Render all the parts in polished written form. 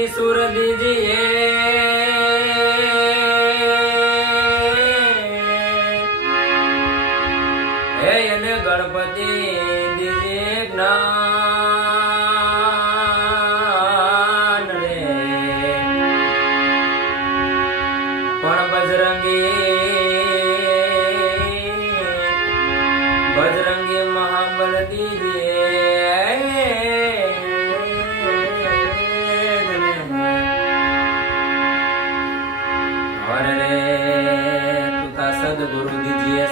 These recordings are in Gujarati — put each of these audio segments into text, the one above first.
ગણપતિ સુર દીજીએ હે એને ગણપતિ દીજીએ જ્ઞાન રે પણ બજરંગી મહાબલ દીજીએ सदगुरु दीजिए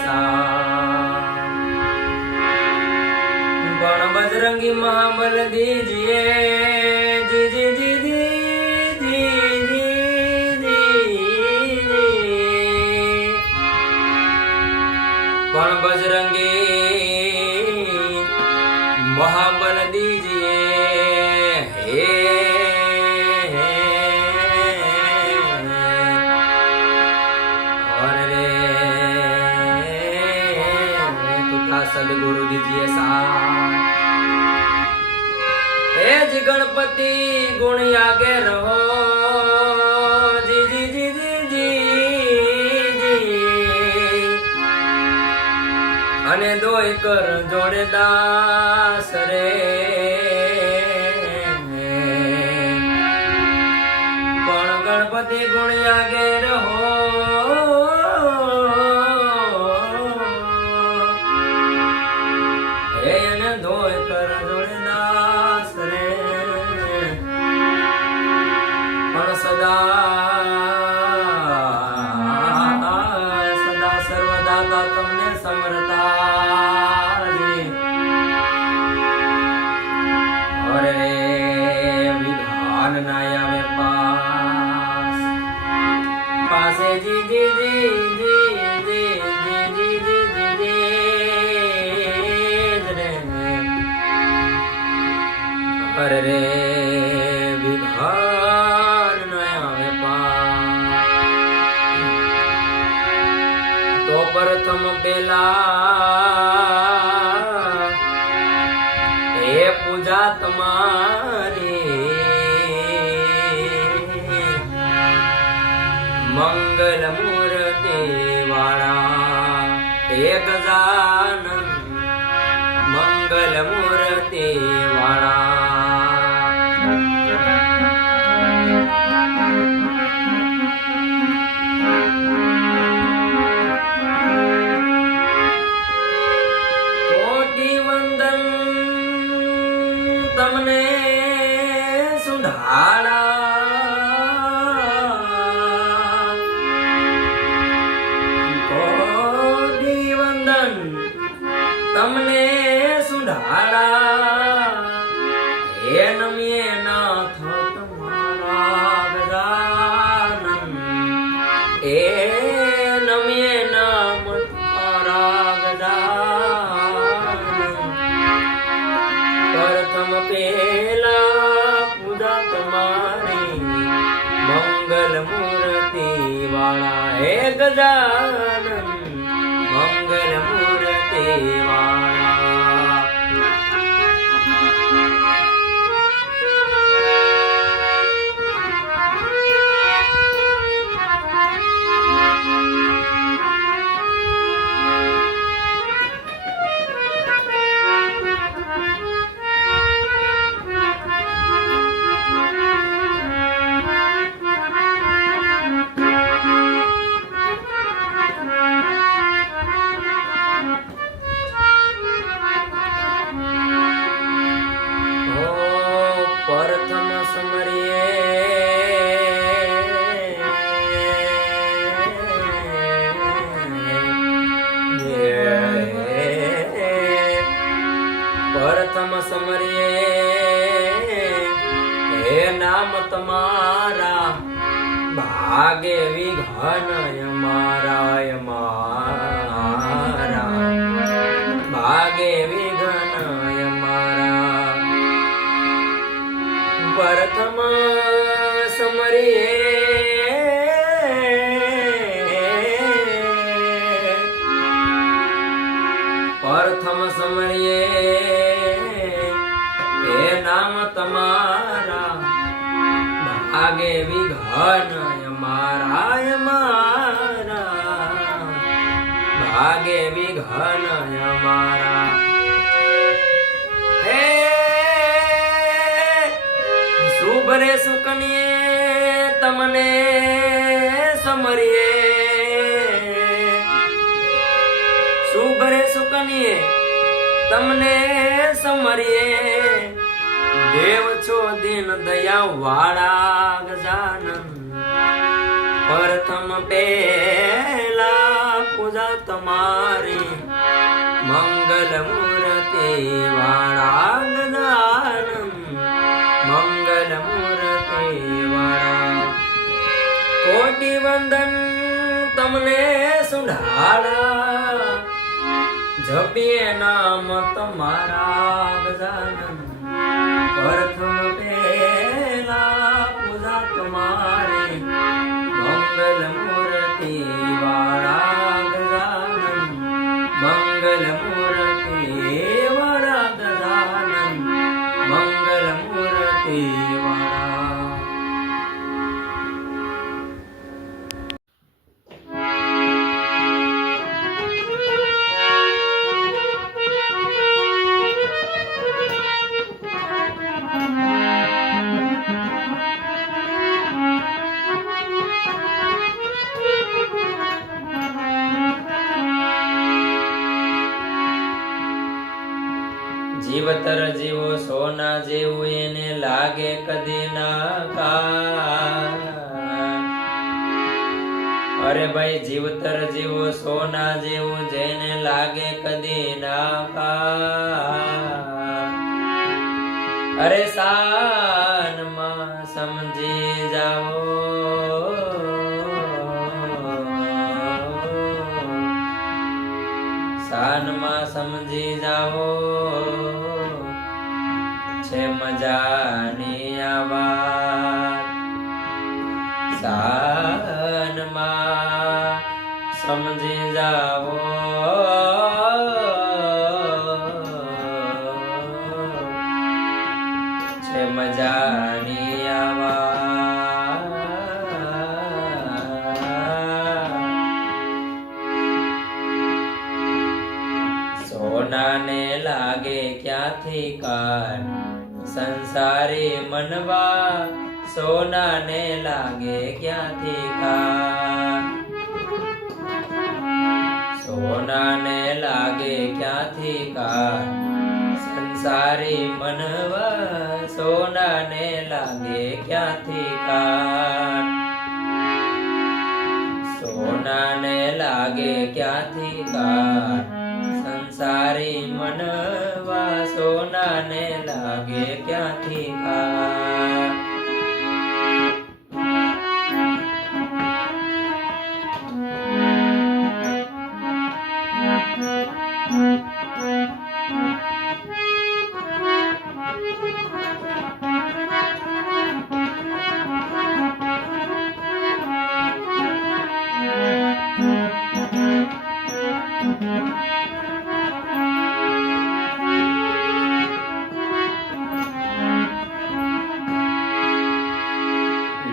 पण बजरंगी महाबल दीजिए जी जी जी जी जी जी जी पण बजरंगी महाबल दीजिए हे सदगुरु दीजिए जी गणपति गुण आगे रहो जी जी जी जी जी जी अने दो कर जोड़े दास रे पण गणपति गुण आगे रहो सदा सर्वदा तमने समरता अरे विधान नाया में पासे जी जी जी जी जी जी जी जी जी जी अरे विधान तो प्रथम पेला हे पूजा तुम्हारी मंगल मूर्ति वाला एक गजानन मंगल मूर्ति वाला तमने सुधारा कोटि वंदन तमने सुधारा हे नमिए नाथ तुम्हारा गजानन हे नमिए नाम तुम्हारा प्रथम पेला पूजा तुम्हारी मंगल मूर्ति वाला हे गजानन मंगल मूर्ति वाला प्रथम समरिए हे नाम तुम्हारा भागे विघन यमारा यमारा भागे विघन यमारा प्रथम समरिए प्रथम समरिए हे नाम तुम्हारा લાગે વિઘન અમારા ભાગે વિઘન અમારા હે શુભરે સુકન્યે તમને સમરીએ શુભરે સુકન્યે તમને સમરીએ દેવ છો દિન દયા વાળા ગજાનન પ્રથમ પેલા પૂજા તમારી મંગલ મૂર્તિ વાળા ગજાનન મંગલ મૂર્તિ વાળા કોટી વંદન તમને સુંઢાળા જપીએ નામ તમારા ગજાનન પ્રથમ પેલા પૂજા તમારી મંગલ મૂર્તિ વાળા ગજાનન મંગલ મૂર્તિ વાળા ગજાનન મંગલ મૂર્તિ વાળા જીવતર જીવો સોના જેવું એને લાગે કદી ના કાન અરે ભાઈ જીવતર જીવો સોના જેવું જેને લાગે કદી ના કાન અરે સાનમાં સમજી જાઓ સાનમાં સમજી જાઓ છે મજાની આ વાત સાનમાં સમજી જાઓ છે મજાની આ વાત સોનાને લાગે ક્યાંથી કાન સંસારી મનવા સોનાને લાગે ક્યાંથી કાન સોનાને લાગે ક્યાંથી કાન સંસારી મનવા સોનાને લાગે ક્યાંથી કાન સોનાને લાગે ક્યાંથી કાન સંસારી મનવા સોનાને લાગે ક્યાંથી કાન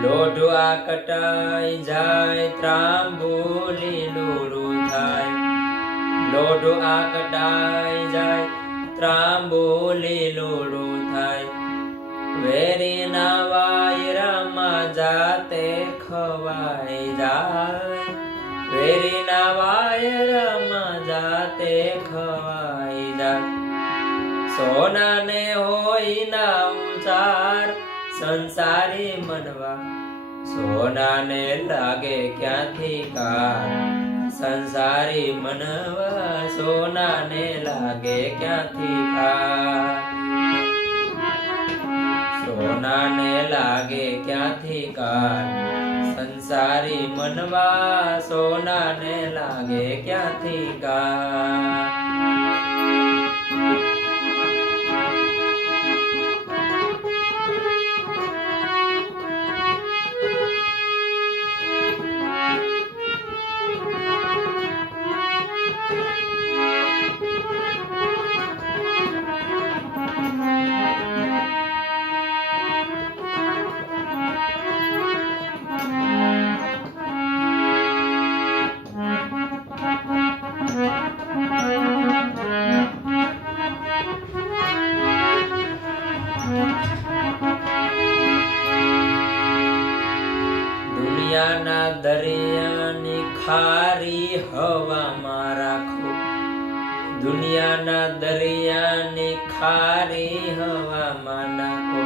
લોઢું આ કટાઈ જાય ત્રાંબોલી લોરું થાય લોઢું આ કટાઈ જાય ત્રાંબોલી લોરું થાય વેરી ના વાયરામાં જાતે ખવાઈ જાય વેરી ના વાયરામાં જાતે ખવાઈ જાય સોનાને હોય ના ઉચાર સંસારી મનવા સોનાને લાગે ક્યાંથી કાન સંસારી મનવા સોનાને લાગે ક્યાંથી કાન સોનાને લાગે ક્યાંથી કાન સંસારી મનવા સોનાને લાગે ક્યાંથી કાન દુનિયાના દરિયાની ખારી હવામાં રાખો, દુનિયાના દરિયાની ખારી હવામાં નાખો,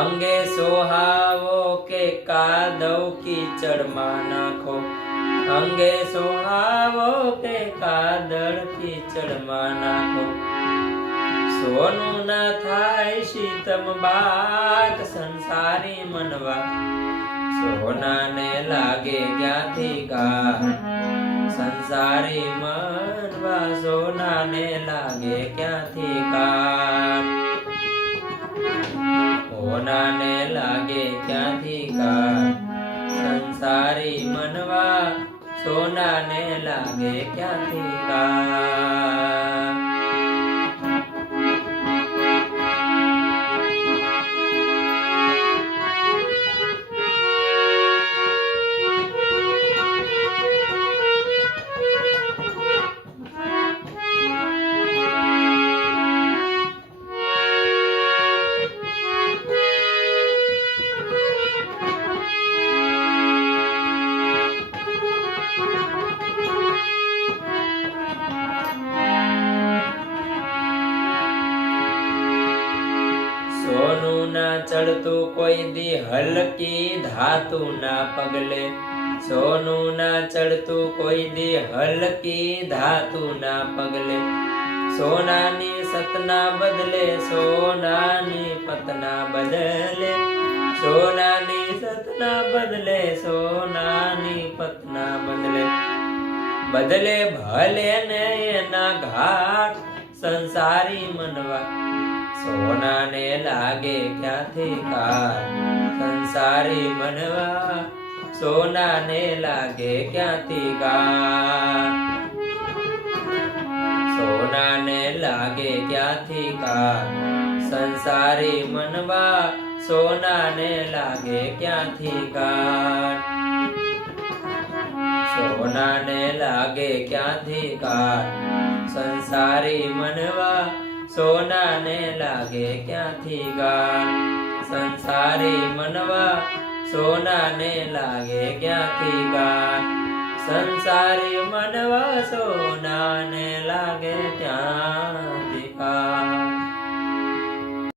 અંગે સોહાવો કે કાદવ કીચડમાં નાખો, અંગે સોહાવો કે કાદળ કીચડમાં નાખો. સોનું ના થાય શીતમ બાટ સંસારી મનવા, સોનાને લાગે ક્યાંથી ગાટ સંસારી મનવા, સોનાને લાગે ક્યાંથી ગાટ, સોનાને લાગે ક્યાંથી ગાટ સંસારી મનવા, સોનાને લાગે ક્યાંથી ગાટ. સોનું ના ચડતું કોઈ દી હલકી ધાતુ ના પગલે, સોનું ના ચડતું કોઈ દી હલકી ધાતુ ના પગલે, સોનાની સતના બદલે સોનાની પતના બદલે, સોનાની સતના બદલે સોનાની પતના બદલે, બદલે ભલે ને એના ઘાટ સંસારી મનવા, સોનાને લાગે ક્યાંથી કાટ સંસારી મનવા, સોનાને લાગે ક્યાંથી કાટ, સોનાને લાગે ક્યાંથી કાટ સંસારી મનવા, સોનાને લાગે ક્યાંથી કાટ, સોનાને લાગે ક્યાંથી કાટ સંસારી મનવા, સોનાને લાગે ક્યાંથી ગાટ સંસારી મનવા, સોનાને લાગે ક્યાંથી ગાટ સંસારી મનવા, સોનાને લાગે ક્યાં